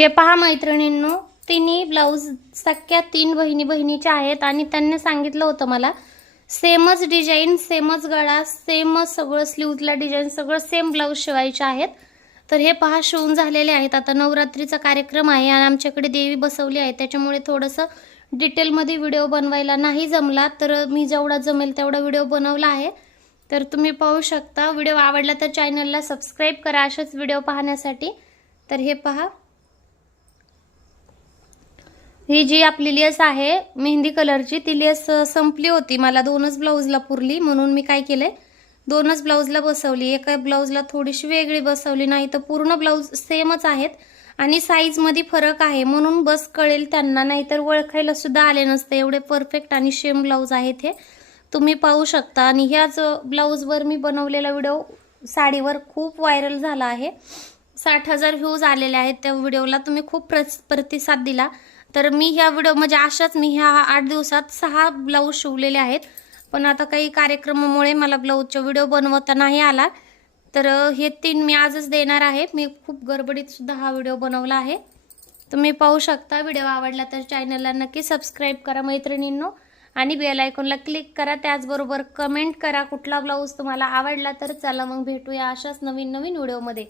हे पहा मैत्रिणींनो, तिन्ही ब्लाऊज सख्या 3 बहिणीच्या आहेत आणि त्यांनी सांगितलं होतं मला सेमच डिझाइन, सेमच गळा, सेमच सगळं स्लीवला डिझाइन, सगळं सेम ब्लाऊज शिवायचे आहेत। तर हे पहा शिवून झालेले आहेत। आता नवरात्रीचा कार्यक्रम आहे आणि आमच्याकडे देवी बसवली आहे, त्याच्यामुळे थोडंसं डिटेलमध्ये व्हिडिओ बनवायला नाही जमला, तर मी जेवढा जमेल तेवढा व्हिडिओ बनवला आहे। तर तुम्ही पाहू शकता। व्हिडिओ आवडला तर चॅनलला सबस्क्राइब करा अशाच व्हिडिओ पाहण्यासाठी। तर हे पहा, ही जी आपली लेस आहे मेहंदी कलरची, ती लेस संपली होती, मला 2च ब्लाऊजला पुरली, म्हणून मी काय केले 2च ब्लाऊजला बसवली। एका ब्लाऊजला थोडीशी वेगळी बसवली, नाही तर पूर्ण ब्लाऊज सेमच आहेत आणि साईज मध्ये फरक आहे, म्हणून बस कळेल त्यांना, नाहीतर ओळखायला सुद्धा आले नसते। एवढे परफेक्ट आणि सेम ब्लाऊज आहेत हे, तुम्ही पाहू शकता। आणि ह्याच ब्लाऊजवर मी बनवलेला व्हिडिओ साडीवर खूप व्हायरल झाला आहे, 60,000 व्ह्यूज आलेले आहेत त्या व्हिडिओला, तुम्ही खूप प्रतिसाद दिला। तर मी ह्या व्हिडिओ म्हणजे अशाच मी ह्या 8 दिवसात 6 ब्लाऊज शिवलेले आहेत, पण आता काही कार्यक्रमामुळे मला ब्लाऊजचा व्हिडिओ बनवता नाही आला, तर हे 3 मी आजच देणार आहे। मी खूप गडबडीत सुद्धा हा व्हिडिओ बनवला आहे, तुम्ही पाहू शकता। व्हिडिओ आवडला तर चॅनलला नक्की सबस्क्राइब करा मैत्रिणींनो आणि बेल आयकॉनला क्लिक करा। त्याचबरोबर कमेंट करा कुठला ब्लाऊज तुम्हाला आवडला। तर चला मग भेटूया अशाच नवीन व्हिडिओमध्ये।